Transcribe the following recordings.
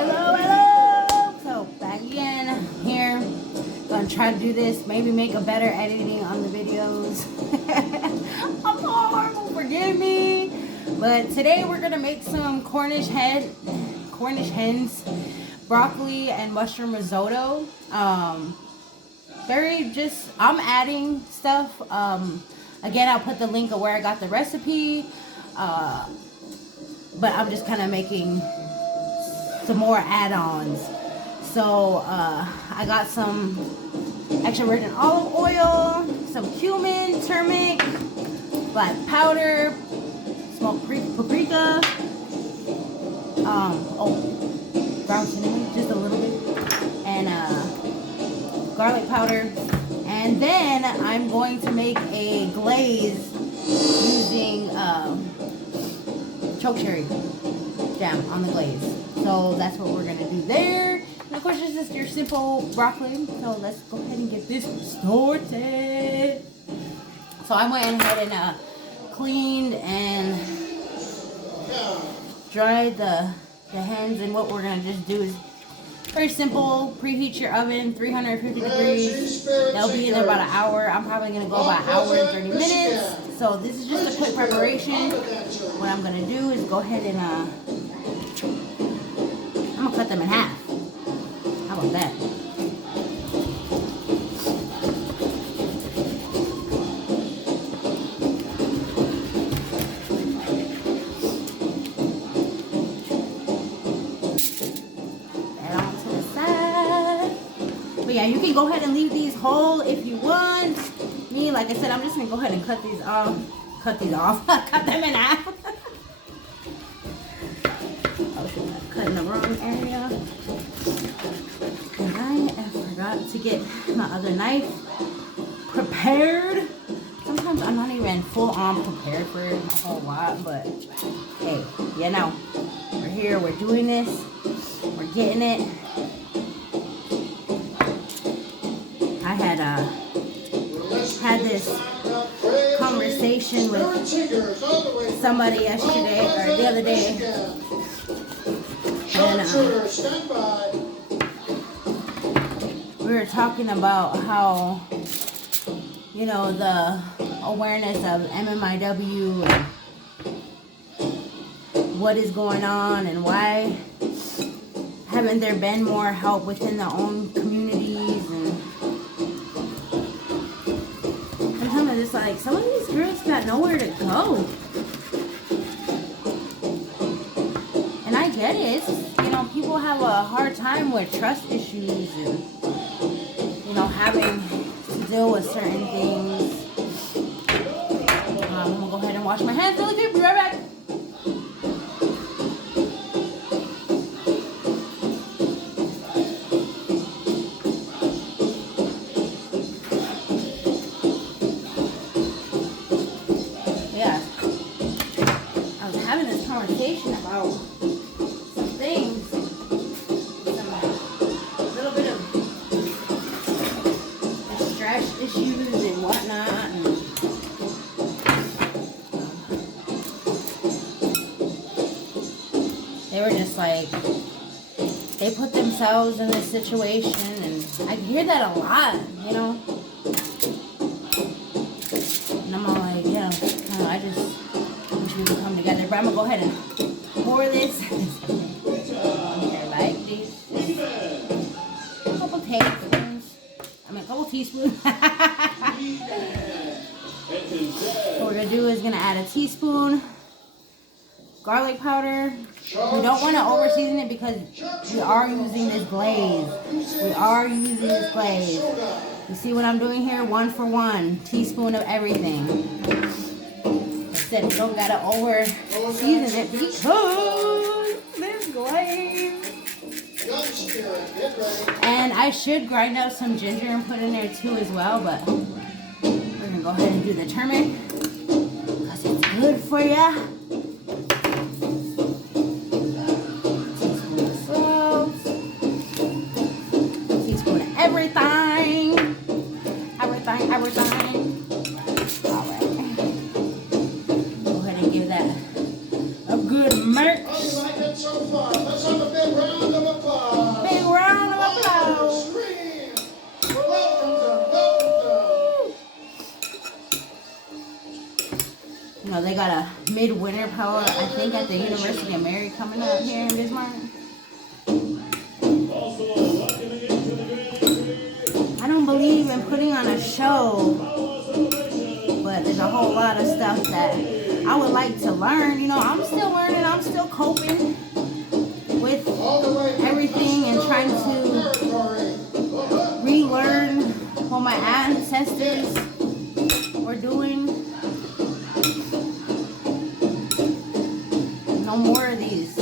Hello, hello. So back again here. Gonna try to do this. Maybe make a better editing on the videos. I'm horrible. Forgive me. But today we're gonna make some Cornish hens, broccoli and mushroom risotto. I'm adding stuff. Again, I'll put the link of where I got the recipe. But I'm just kind of making some more add-ons. So I got some extra virgin olive oil, some cumin, turmeric, black powder, smoked paprika, ground cinnamon, just a little bit, and garlic powder. And then I'm going to make a glaze using chokecherry jam on the glaze. So that's what we're gonna do there. And of course, this is your simple broccoli. So let's go ahead and get this started. So I went ahead and cleaned and dried the hens. And what we're gonna just do is very simple. Preheat your oven, 350 degrees. They'll be in there about an hour. I'm probably gonna go about an hour and 30 minutes. So this is just a quick preparation. What I'm gonna do is go ahead and I'm gonna cut them in half. How about that? But yeah, you can go ahead and leave these whole if you want. Me, like I said, I'm just gonna go ahead and cut these off. Cut them in half. Oh shoot, I'm cutting the wrong area. And I forgot to get my other knife prepared. Sometimes I'm not even full on prepared for a whole lot, but hey, you know, we're here, we're doing this, we're getting it. I had this conversation with somebody yesterday or the other day, and we were talking about how, you know, the awareness of MMIW and what is going on and why haven't there been more help within their own communities. And sometimes it's like some of these girls got nowhere to go. And I get it. It's, you know, people have a hard time with trust issues and, you know, having to deal with certain things. I'm gonna go ahead and wash my hands really quick. Be right back. Conversation about some things, some little bit of stress issues and whatnot, and they were just like, they put themselves in this situation, and I hear that a lot, you know, and I'm all like, yeah, I just wish we could come together. But I'm gonna go ahead and pour this here like this. A couple tablespoons. I mean, a couple teaspoons. What we're gonna do is gonna add a teaspoon garlic powder. We don't want to over season it because we are using this glaze. You see what I'm doing here? 1 for 1 teaspoon of everything. Said we don't gotta over season it because this glaze. And I should grind up some ginger and put in there too as well, but we're gonna go ahead and do the turmeric because it's good for ya. Teaspoon of salt, teaspoon of everything. All right. Give that a good mix. How do you like it so far? Let's have a big round of applause. got a midwinter power, I think, at the University of Mary coming up here in Bismarck. I don't believe in putting on a show, but there's a whole lot of stuff that I would like to learn. You know, I'm still learning. I'm still coping with everything and trying to relearn what my ancestors were doing. No more of these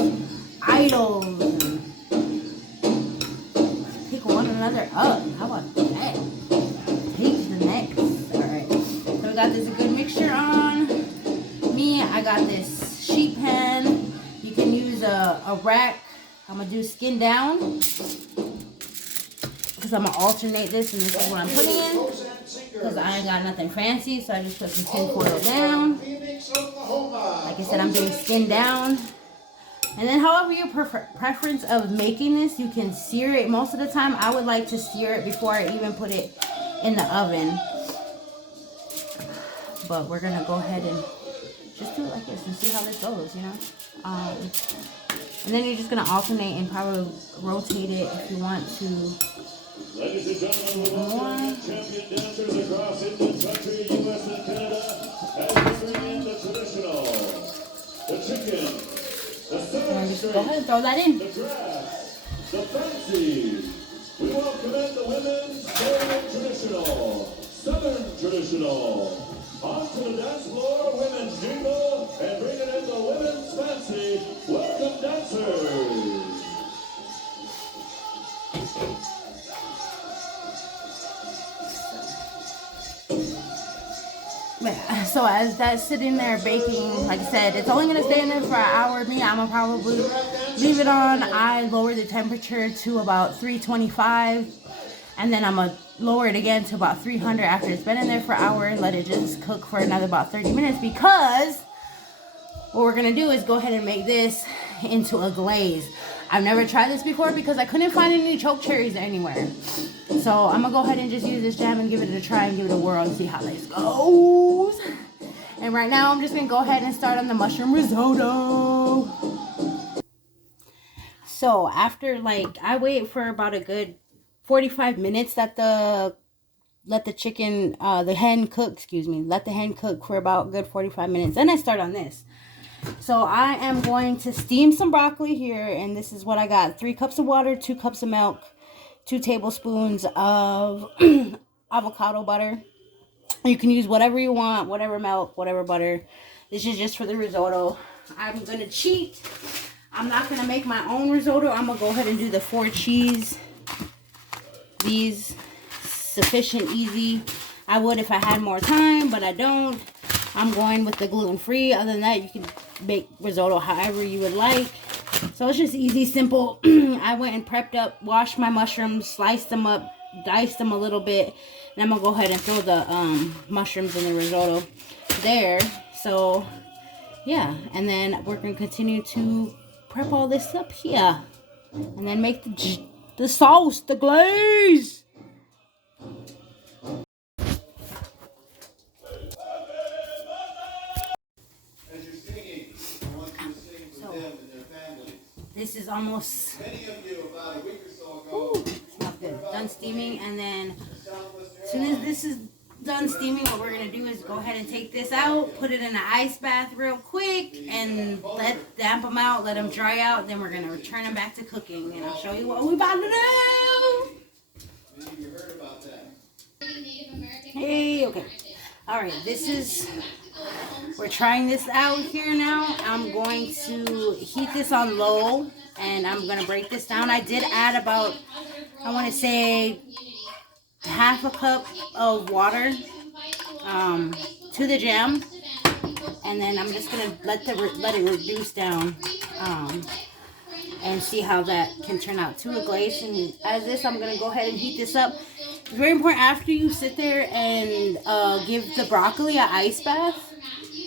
idols and pick one another up. How about that? Take the next. Alright. So we got this good mixture on. Me, I got this sheet pan. You can use a rack. I'm going to do skin down, because I'm going to alternate this, and this is what I'm putting in, because I ain't got nothing fancy, so I just put some tin foil down. Like I said, I'm doing skin down. And then however your preference of making this, you can sear it. Most of the time, I would like to sear it before I even put it in the oven. But we're going to go ahead and just do it like this and see how this goes, you know. And then you're just going to alternate and probably rotate it if you want to. Ladies and gentlemen, we welcome champion dancers across Indian country, U.S. and Canada, as we bring in the traditional, the chicken, the southern just go ahead and throw that in. the grass, the fancy. We welcome in the women's southern traditional. Onto the dance floor, women's jingle, and bringing in the women's fancy. Welcome, dancers. Yeah, so as that's sitting there baking, like I said, it's only going to stay in there for an hour. Me, I'm going to probably leave it on. I lower the temperature to about 325, and then I'm going to lower it again to about 300 after it's been in there for an hour and let it just cook for another about 30 minutes, because what we're going to do is go ahead and make this into a glaze. I've never tried this before because I couldn't find any chokecherries anywhere. So I'm going to go ahead and just use this jam and give it a try and give it a whirl and see how this goes. And right now I'm just going to go ahead and start on the mushroom risotto. So after, like, I wait for about a good 45 minutes that let the hen cook for about a good 45 minutes. Then I start on this. So I am going to steam some broccoli here, and this is what I got. 3 cups of water, 2 cups of milk, 2 tablespoons of avocado butter. You can use whatever you want, whatever milk, whatever butter. This is just for the risotto. I'm going to cheat. I'm not going to make my own risotto. I'm going to go ahead and do the 4 cheese. These, sufficient, easy. I would if I had more time, but I don't. I'm going with the gluten-free. Other than that, you can make risotto however you would like. So it's just easy, simple. I went and prepped up, washed my mushrooms, sliced them up, diced them a little bit. And I'm going to go ahead and throw the mushrooms in the risotto there. So, yeah. And then we're going to continue to prep all this up here. And then make the sauce, the glaze. This is almost smells good. Done steaming, and then as soon as this is done steaming, what we're gonna do is go ahead and take this out, put it in an ice bath real quick, and damp them out, let them dry out. Then we're gonna return them back to cooking, and I'll show you what we're about to do. Hey, okay. All right, we're trying this out here now. I'm going to heat this on low, and I'm going to break this down. I did add about, I want to say, half a cup of water to the jam, and then I'm just going to let it reduce down and see how that can turn out to a glaze. And as this, I'm going to go ahead and heat this up. It's very important after you sit there and give the broccoli an ice bath.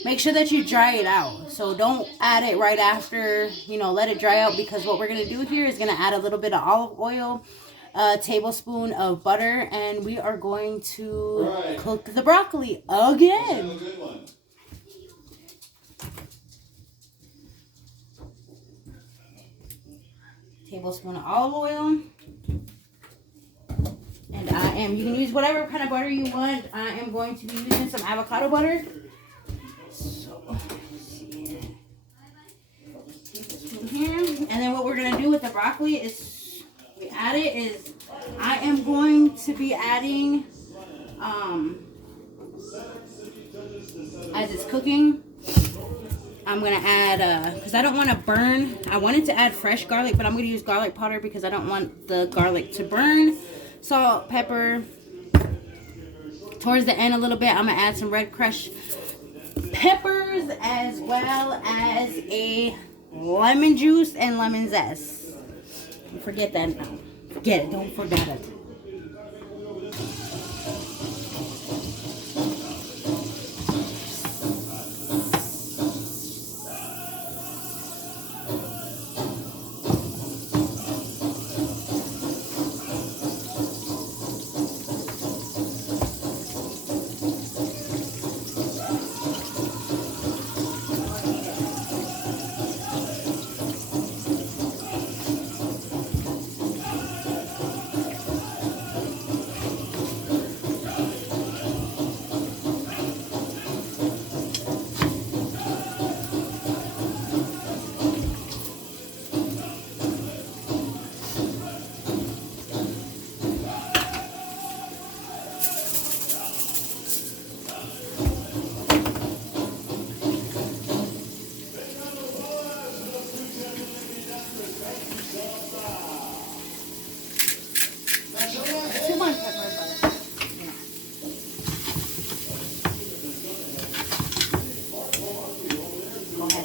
Make sure that you dry it out. So don't add it right after, let it dry out, because what we're going to do here is going to add a little bit of olive oil, a tablespoon of butter, and we are going to cook the broccoli again. tablespoon of olive oil. And you can use whatever kind of butter you want. I am going to be using some avocado butter. So, let's see. Here. And then what we're going to do with the broccoli is I am going to be adding, as it's cooking, I'm going to add, because I don't want to burn. I wanted to add fresh garlic, but I'm going to use garlic powder because I don't want the garlic to burn. Salt, pepper. Towards the end a little bit, I'm going to add some red crushed peppers as well as a lemon juice and lemon zest. Forget that now. Forget it. Don't forget it.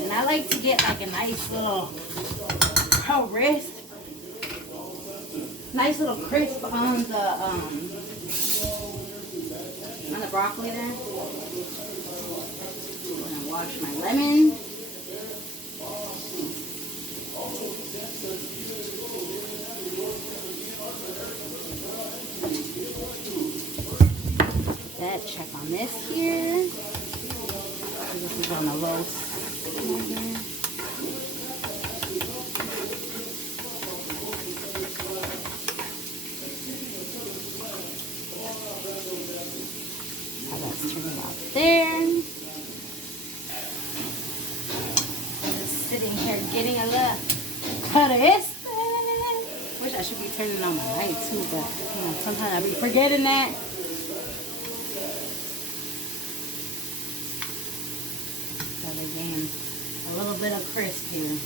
I like to get like a nice little crisp, on the broccoli there. I'm gonna wash my lemon. That check on this here. This is on the low side. How that's turning out there. Just sitting here getting a little crisp. Wish I should be turning on my light too, but you know, sometimes I be forgetting that. So again, a little bit of crisp here.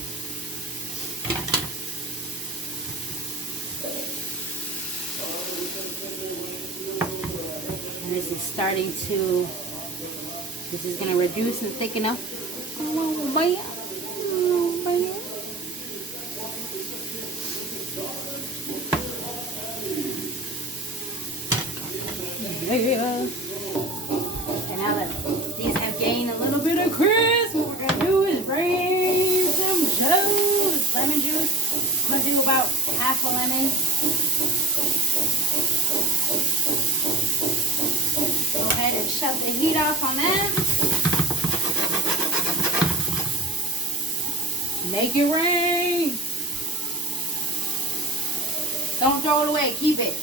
And this is starting to, this is going to reduce and thicken up a little bit. Yeah. And now that these have gained a little bit of crisp, what we're going to do is bring some juice, lemon juice. I'm going to do about half a lemon. Go ahead and shut the heat off on that. Make it rain. Don't throw it away, keep it.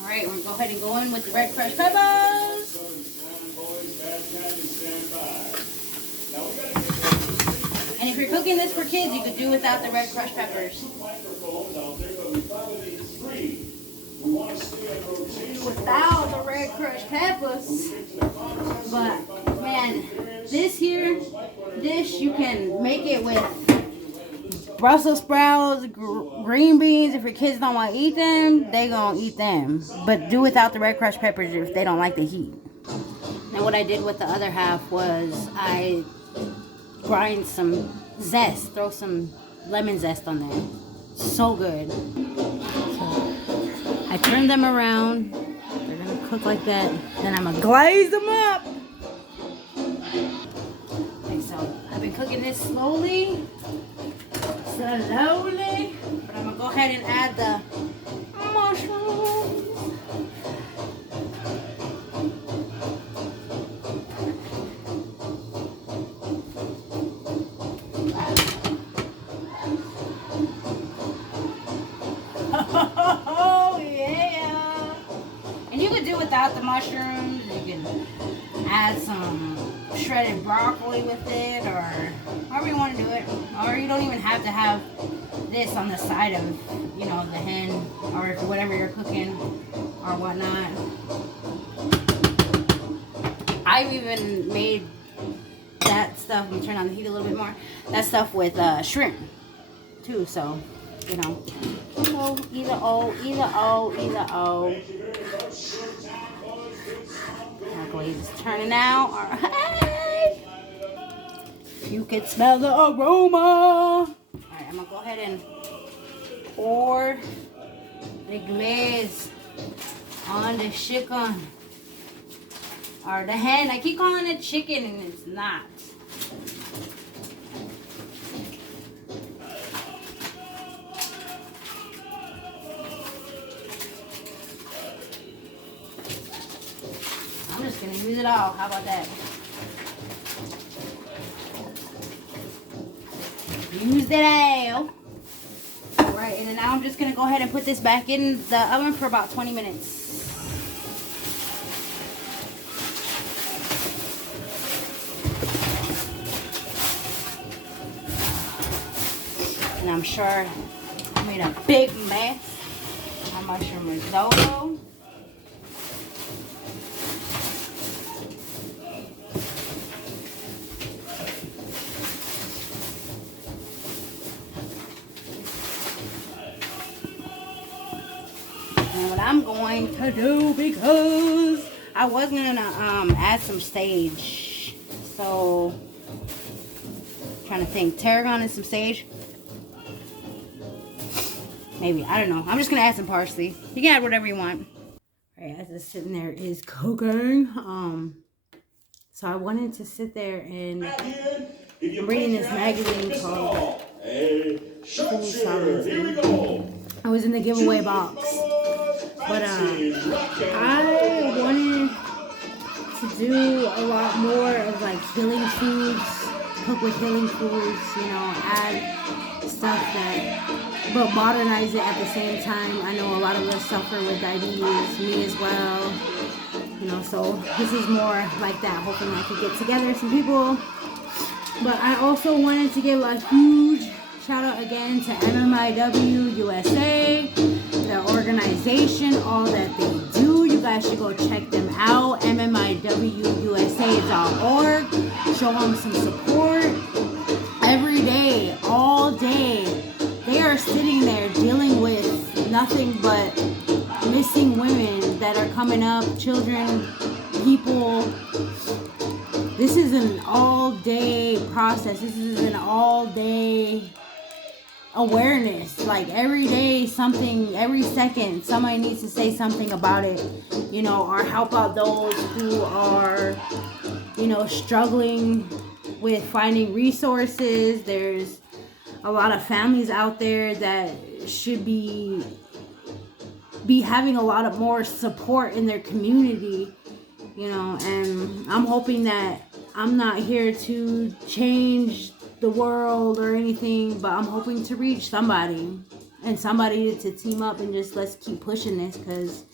Alright, we're going to go ahead and go in with the red crushed peppers. And if you're cooking this for kids, you could do without the red crushed peppers. Without the red crushed peppers. But man, this here dish, you can make it with Brussels sprouts, green beans. If your kids don't want to eat them, they gonna eat them. But do without the red crushed peppers if they don't like the heat. And what I did with the other half was I grind some zest, throw some lemon zest on there. So good. So I turn them around. They're gonna cook like that. Then I'm gonna glaze them up. Okay, so I've been cooking this slowly. But I'm gonna go ahead and add the out the mushrooms. You can add some shredded broccoli with it, or however you want to do it. Or you don't even have to have this on the side of, you know, the hen or whatever you're cooking or whatnot. I've even made that stuff. I'm turning on the heat a little bit more. That stuff with shrimp too. So, you know, either O. Our glaze is turning out. All right. You can smell the aroma. All right, I'm gonna go ahead and pour the glaze on the chicken. Or the hen. I keep calling it chicken and it's not. I'm just gonna use it all. How about that? Use it all. Alright, and then now I'm just gonna go ahead and put this back in the oven for about 20 minutes. And I'm sure I made a big mess on mushroom risotto. And what I'm going to do, because I was gonna add some sage, so I'm trying to think, tarragon and some sage. Maybe, I don't know. I'm just gonna add some parsley. You can add whatever you want. Alright, as it's sitting there is cooking. So I wanted to sit there and I'm reading this magazine called Food Science. I was in the giveaway box. But I wanted to do a lot more of like healing foods, cook with healing foods, you know, add stuff that, but modernize it at the same time. I know a lot of us suffer with diabetes, me as well, you know, so this is more like that, hoping I could get together some people. But I also wanted to give a huge shout out again to MMIW USA, their organization, all that they do. You guys should go check them out. MMIWUSA.org. Show them some support. Every day, all day, they are sitting there dealing with nothing but missing women that are coming up, children, people. This is an all-day process. This is an all-day awareness. Like every day, something, every second, somebody needs to say something about it, you know, or help out those who are, you know, struggling with finding resources. There's a lot of families out there that should be having a lot of more support in their community, you know, and I'm hoping that I'm not here to change the world or anything, but I'm hoping to reach somebody and somebody to team up and just let's keep pushing this, because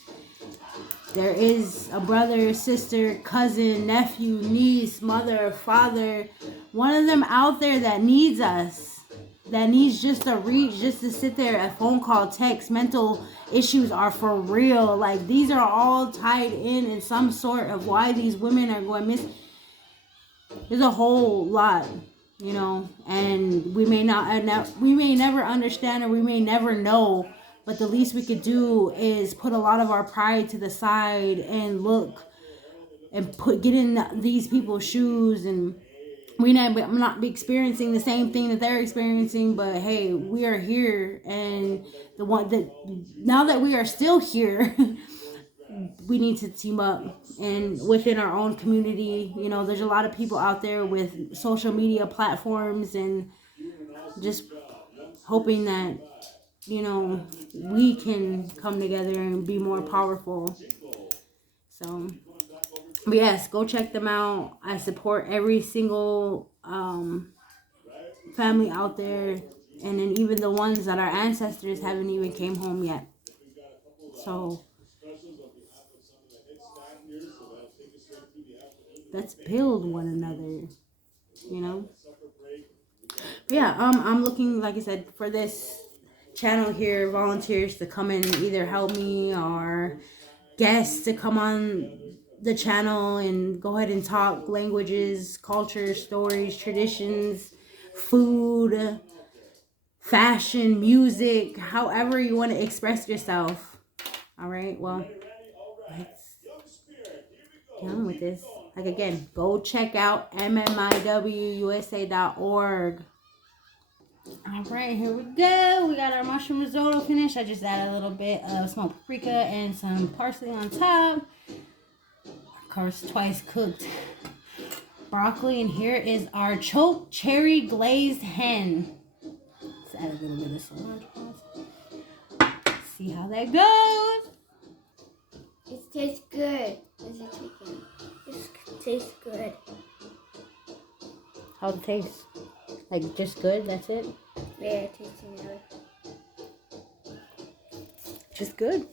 there is a brother, sister, cousin, nephew, niece, mother, father, one of them out there that needs us, that needs just a reach, just to sit there, a phone call, text. Mental issues are for real. Like, these are all tied in some sort of why these women are going missing. There's a whole lot, you know, and we may never understand, or we may never know, but the least we could do is put a lot of our pride to the side and look and get in these people's shoes. And I'm not experiencing the same thing that they're experiencing, but hey, we are here, and now that we are still here, we need to team up. And within our own community, you know, there's a lot of people out there with social media platforms, and just hoping that, you know, we can come together and be more powerful. So, but yes, go check them out. I support every single family out there, and then even the ones that our ancestors haven't even came home yet. So let's build one another, you know. But yeah, I'm looking, like I said, for this channel here, volunteers to come and either help me or guests to come on the channel and go ahead and talk languages, culture, stories, traditions, food, fashion, music, however you want to express yourself. All right, well, let's get on with this. Like, again, go check out mmiwusa.org. All right, here we go. We got our mushroom risotto finished. I just added a little bit of smoked paprika and some parsley on top. Of course, twice cooked broccoli. And here is our chokecherry glazed hen. Let's add a little bit of cilantro. See how that goes. It tastes good. As a chicken. It tastes good. How's it taste? Like, just good? That's it? Yeah, it tastes good. Just good.